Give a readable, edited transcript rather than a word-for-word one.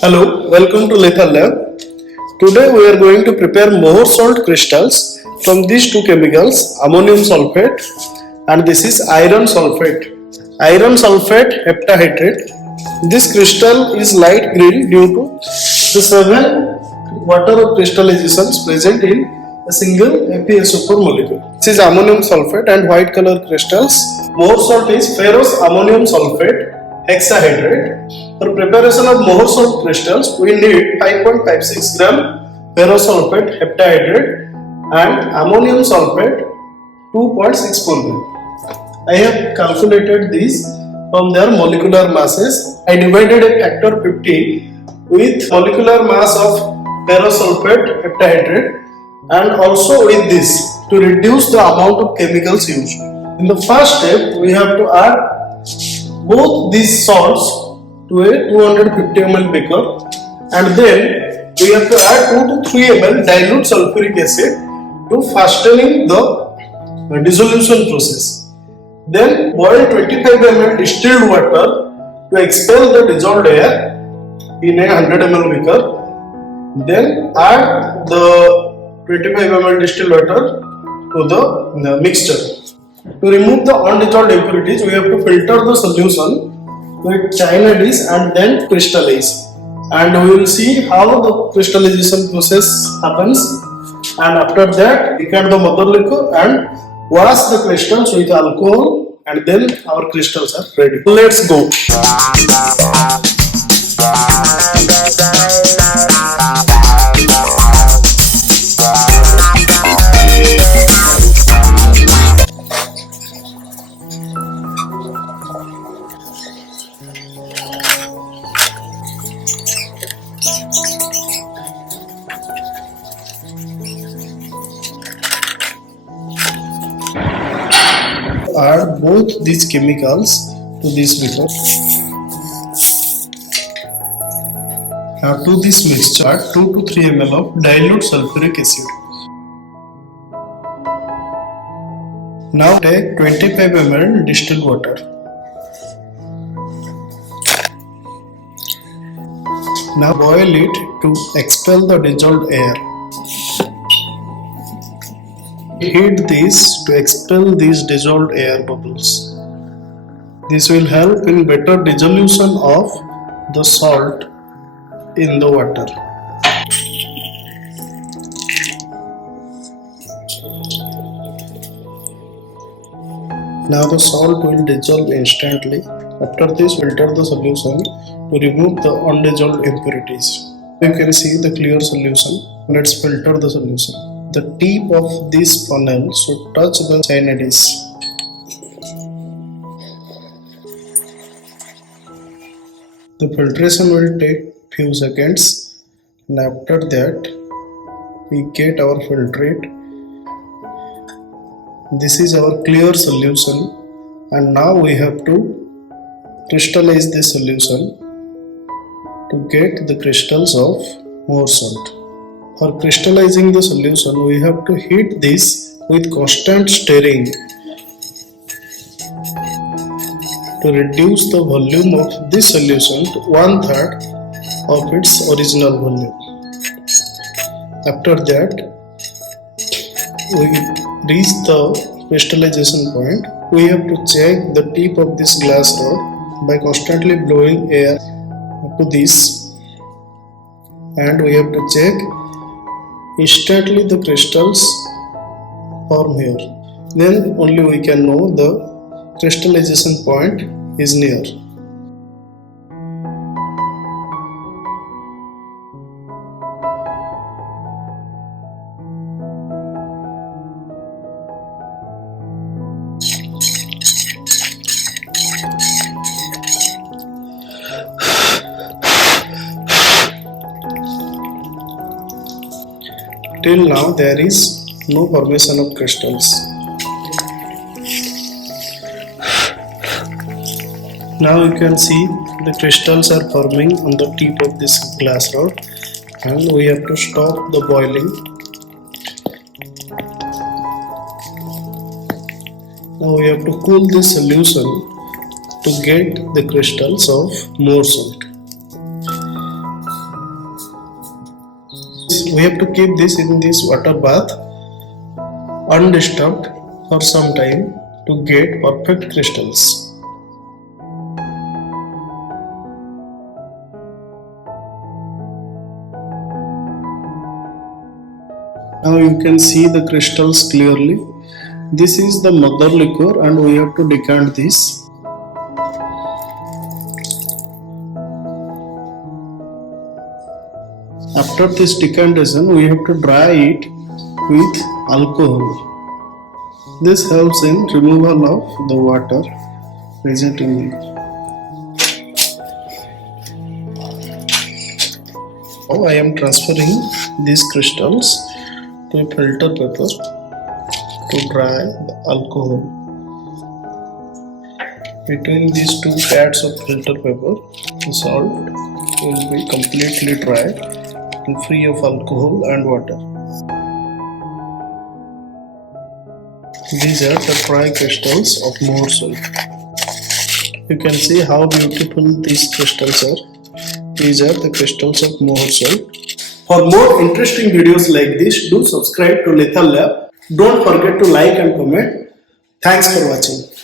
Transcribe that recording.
Hello, welcome to Lithal lab. Today we are going to prepare Mohr salt crystals from these two chemicals, ammonium sulfate and this is iron sulfate. Iron sulfate heptahydrate. This crystal is light green due to the 7 water crystallizations present in a single FeSO₄ molecule. This is ammonium sulfate and white color crystals. Mohr salt is ferrous ammonium sulfate hexahydrate. For preparation of Mohr salt crystals, we need 5.56 gram ferrous sulfate heptahydrate and ammonium sulfate 2.64 gram. I have calculated these from their molecular masses. I divided a factor 50 with molecular mass of ferrous sulfate heptahydrate and also with this to reduce the amount of chemicals used. In the first step, we have to add both these salts to a 250 ml beaker and then we have to add 2 to 3 ml dilute sulfuric acid to fastening the dissolution process. Then boil 25 ml distilled water to expel the dissolved air in a 100 ml beaker. Then add the 25 ml distilled water to the mixture. To remove the undissolved impurities, we have to filter the solution with china dish and then crystallize. And we will see how the crystallization process happens. And after that, decant the mother liquor and wash the crystals with alcohol, and then our crystals are ready. Let's go. Add both these chemicals to this beaker. Now to this mixture, add 2 to 3 ml of dilute sulfuric acid. Now take 25 ml distilled water. Now boil it to expel the dissolved air. Heat this to expel these dissolved air bubbles. This will help in better dissolution of the salt in the water. Now the salt will dissolve instantly. After this, filter the solution to remove the undissolved impurities. You can see the clear solution. Let's filter the solution. The tip of this funnel should touch the china dish. The filtration will take few seconds, and after that we get our filtrate. This is our clear solution, and now we have to crystallize this solution to get the crystals of Mohr salt. For crystallizing the solution, we have to heat this with constant stirring to reduce the volume of this solution to 1/3 of its original volume. After that, we reach the crystallization point. We have to check the tip of this glass rod by constantly blowing air to this, and we have to check instantly the crystals form here. Then only we can know the crystallization point is near. Till now there is no formation of crystals. Now you can see the crystals are forming on the tip of this glass rod, and we have to stop the boiling. Now we have to cool this solution to get the crystals of Mohr salt. we have to keep this in this water bath undisturbed for some time to get perfect crystals. Now you can see the crystals clearly. This is the mother liquor and we have to decant this. After this decantation, we have to dry it with alcohol. This helps in removal of the water present in it. Now I am transferring these crystals to a filter paper to dry the alcohol. Between these two pads of filter paper, the salt will be completely dry and free of alcohol and water. These are the dry crystals of Mohr salt. You can see how beautiful these crystals are. These are the crystals of Mohr salt. For more interesting videos like this, do subscribe to Lithal Lab. Don't forget to like and comment. Thanks for watching.